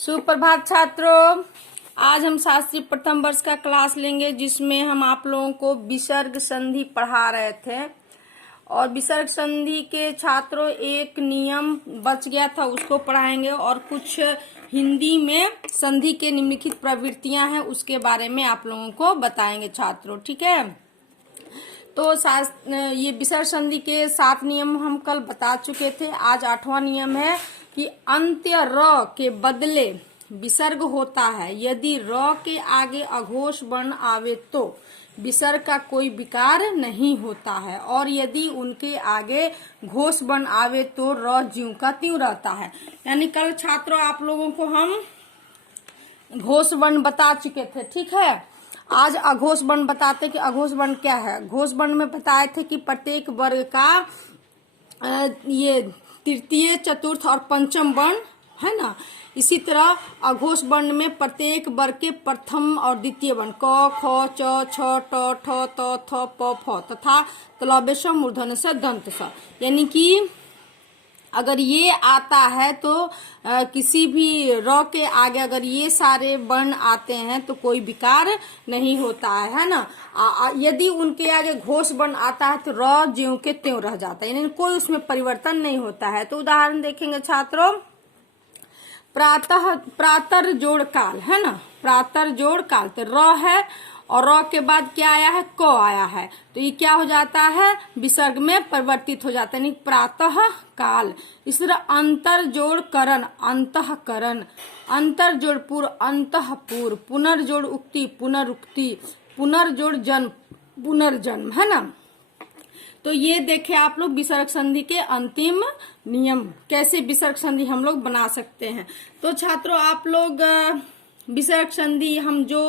सुप्रभात छात्रों। आज हम शास्त्री प्रथम वर्ष का क्लास लेंगे जिसमें हम आप लोगों को विसर्ग संधि पढ़ा रहे थे। और विसर्ग संधि के छात्रों एक नियम बच गया था, उसको पढ़ाएंगे और कुछ हिंदी में संधि के निम्नलिखित प्रवृत्तियां हैं उसके बारे में आप लोगों को बताएंगे छात्रों। ठीक है, तो ये विसर्ग संधि के 7 नियम हम कल बता चुके थे। आज 8वां नियम है कि अंत्य र के बदले विसर्ग होता है यदि र के आगे अघोष वर्ण आवे तो विसर्ग का कोई विकार नहीं होता है, और यदि उनके आगे घोष वर्ण आवे तो र ज्यों का त्यों रहता है। यानी कल छात्रों आप लोगों को हम घोष वर्ण बता चुके थे। ठीक है, आज अघोष वर्ण बताते कि अघोष वर्ण क्या है। घोष वर्ण में बताए थे कि प्रत्येक वर्ग का ये तृतीय, चतुर्थ और पंचम वर्ण है ना। इसी तरह अघोष वर्ण में प्रत्येक वर्ग के प्रथम और द्वितीय वर्ण क, ख, च, छ, ट, ठ, त, थ, प, फ तथा तलव्य मूर्धन्य स दंत स। यानी कि अगर ये आता है तो किसी भी र के आगे अगर ये सारे वर्ण आते हैं तो कोई विकार नहीं होता है ना। यदि उनके आगे घोष वर्ण आता है तो र ज्यों के त्यों रह जाता है, यानी कोई उसमें परिवर्तन नहीं होता है। तो उदाहरण देखेंगे छात्रों, प्रातर जोड़ काल है ना। प्रातर जोड़ काल तो र है और र के बाद क्या आया है, क आया है, तो ये क्या हो जाता है, विसर्ग में परिवर्तित हो जाता है, यानी प्रातः काल। इस तरह अंतर जोड़ करण, अंतःकरण, अंतर जोड़ पूर्व, अंतःपूर्व, पुनर्जोड़ उक्ति, पुनरुक्ति, पुनर्जोड़ जन्म, पुनर्जन्म है ना। तो ये देखे आप लोग विसर्ग संधि के अंतिम नियम, कैसे विसर्ग संधि हम लोग बना सकते हैं। तो छात्रों आप लोग विसर्ग संधि हम जो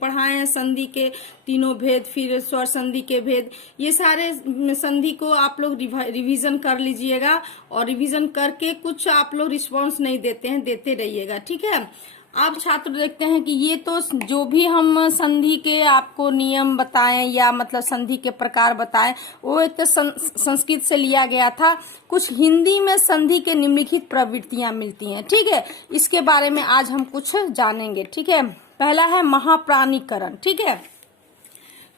पढ़ाए हैं, संधि के तीनों भेद, फिर स्वर संधि के भेद, ये सारे संधि को आप लोग रिवीजन कर लीजिएगा। और रिवीजन करके कुछ आप लोग रिस्पांस नहीं देते हैं, देते रहिएगा। ठीक है, आप छात्र देखते हैं कि ये तो जो भी हम संधि के आपको नियम बताएं या मतलब संधि के प्रकार बताएं वो एक तो संस्कृत से लिया गया था। कुछ हिंदी में संधि के निम्नलिखित प्रवृत्तियां मिलती हैं। ठीक है, इसके बारे में आज हम कुछ जानेंगे। ठीक है, पहला है महाप्राणीकरण। ठीक है,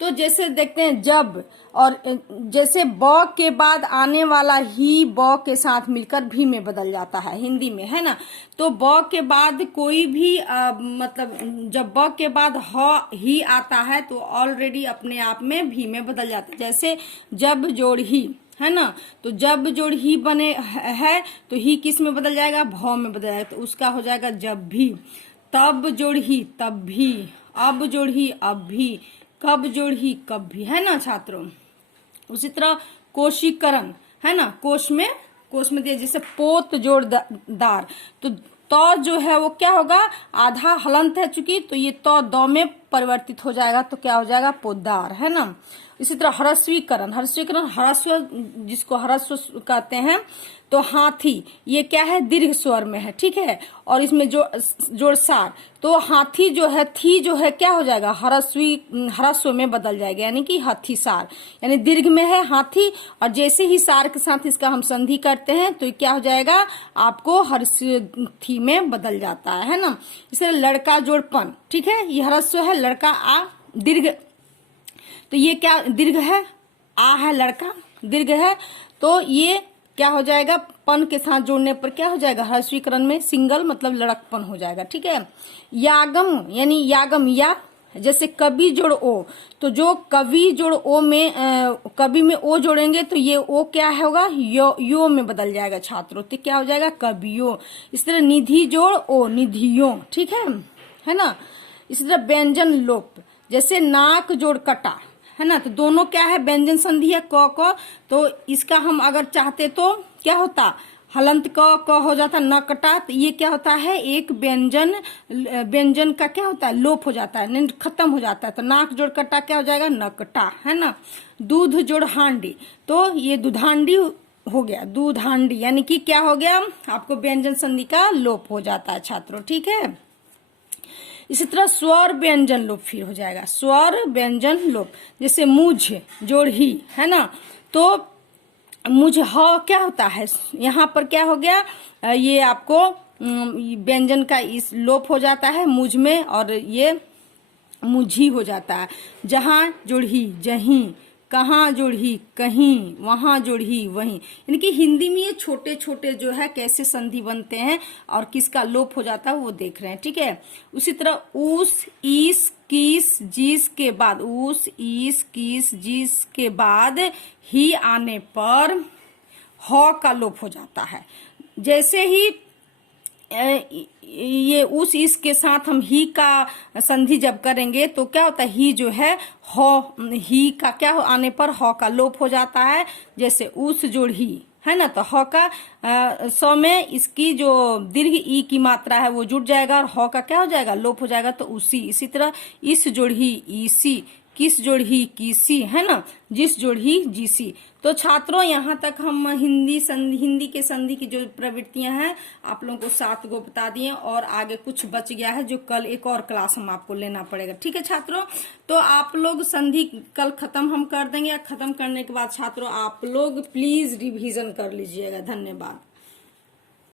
तो जैसे देखते हैं जब, और जैसे ब के बाद आने वाला ही ब के साथ मिलकर भी में बदल जाता है हिंदी में, है ना। तो ब के बाद कोई भी मतलब जब ब के बाद ह ही आता है तो ऑलरेडी अपने आप में भी में बदल जाता है। जैसे जब जोड़ ही है ना, तो जब जोड़ ही बने है तो ही किस में बदल जाएगा, भ में बदल जाएगा, तो उसका हो जाएगा जब भी। तब जोड़ ही तब भी, अब जोड़ ही अब भी, कब जोड़ ही कब भी, है ना छात्रों। उसी तरह कोशीकरण है ना, कोश में दिया, जैसे पोत जोड़ दार, तो जो है वो क्या होगा, आधा हलंत है चूंकि, तो ये तो द में परिवर्तित हो जाएगा, तो क्या हो जाएगा, पोदार है ना। इसी तरह ह्रस्वीकरण, ह्रस्व जिसको ह्रस्व कहते हैं, तो हाथी ये क्या है, दीर्घ स्वर में है। ठीक है, और इसमें जो जोड़सार, तो हाथी जो है, थी जो है क्या हो जाएगा, ह्रस्व में बदल जाएगा, यानी कि हथीसार, यानी दीर्घ में है हाथी, और जैसे ही सार के साथ इसका हम संधि करते हैं तो क्या हो जाएगा, आपको ह्रस्व थी में बदल जाता है ना। इसलिए लड़का जोड़पन, ठीक है, ये ह्रस्व है, लड़का आ दीर्घ, तो ये क्या दीर्घ है, आ है लड़का दीर्घ है, तो ये क्या हो जाएगा, पन के साथ जोड़ने पर क्या हो जाएगा, ह्रस्वीकरण में सिंगल मतलब लड़कपन हो जाएगा। ठीक है, यागम यानी यागम या, जैसे कवि जोड़ ओ, तो जो कवि जोड़ ओ में कवि में ओ जोड़ेंगे तो ये ओ क्या होगा, यो में बदल जाएगा छात्रों, तो क्या हो जाएगा, कवियो। इस तरह निधि जोड़ ओ, निधियों। ठीक है ना। इसी तरह व्यंजन लोप, जैसे नाक जोड़ कटा है ना, तो दोनों क्या है, व्यंजन संधि है क, तो इसका हम अगर चाहते तो क्या होता, हलंत क हो जाता, न कटा, तो ये क्या होता है, एक व्यंजन का क्या होता है, लोप हो जाता है, खत्म हो जाता है, तो नाक जोड़ कटा क्या हो जाएगा, न कटा है ना। दूध जोड़ हांडी, तो ये दुधांडी हो गया, दूधांडी, यानी कि क्या हो गया, आपको व्यंजन संधि का लोप हो जाता है छात्रों। ठीक है, इसी तरह स्वर व्यंजन लोप फिर हो जाएगा, स्वर व्यंजन लोप, जैसे मुझ जोड़ ही है ना, तो मुझ ह क्या होता है, यहाँ पर क्या हो गया, ये आपको व्यंजन का इस लोप हो जाता है मुझ में, और ये मुझी हो जाता है। जहां जुड़ही जहीं, कहाँ जुड़ही कहीं, वहां जुड़ही वहीं। यानी कि हिंदी में ये छोटे छोटे जो है कैसे संधि बनते हैं और किसका लोप हो जाता है वो देख रहे हैं, ठीक है। उसी तरह उस, ईस, किस, जिस के बाद, उस, ईस, किस, जिस के बाद ही आने पर ह का लोप हो जाता है। जैसे ही ये उस इस के साथ हम ही का संधि जब करेंगे तो क्या होता है, ही जो है ही का क्या आने पर ह का लोप हो जाता है। जैसे उस जोड़ ही है ना, तो ह का स में इसकी जो दीर्घ ई की मात्रा है वो जुड़ जाएगा और ह का क्या हो जाएगा, लोप हो जाएगा, तो उसी। इसी तरह इस जोड़ ही ईसी, किस जोड़ ही किसी, है ना, जिस जोड़ ही जीसी। तो छात्रों यहाँ तक हम हिंदी के संधि की जो प्रवृत्तियां हैं आप लोगों को 7 गो बता दिए, और आगे कुछ बच गया है जो कल एक और क्लास हम आपको लेना पड़ेगा, ठीक है छात्रों। तो आप लोग संधि कल खत्म हम कर देंगे, खत्म करने के बाद छात्रों आप लोग प्लीज रिवीजन कर लीजिएगा। धन्यवाद।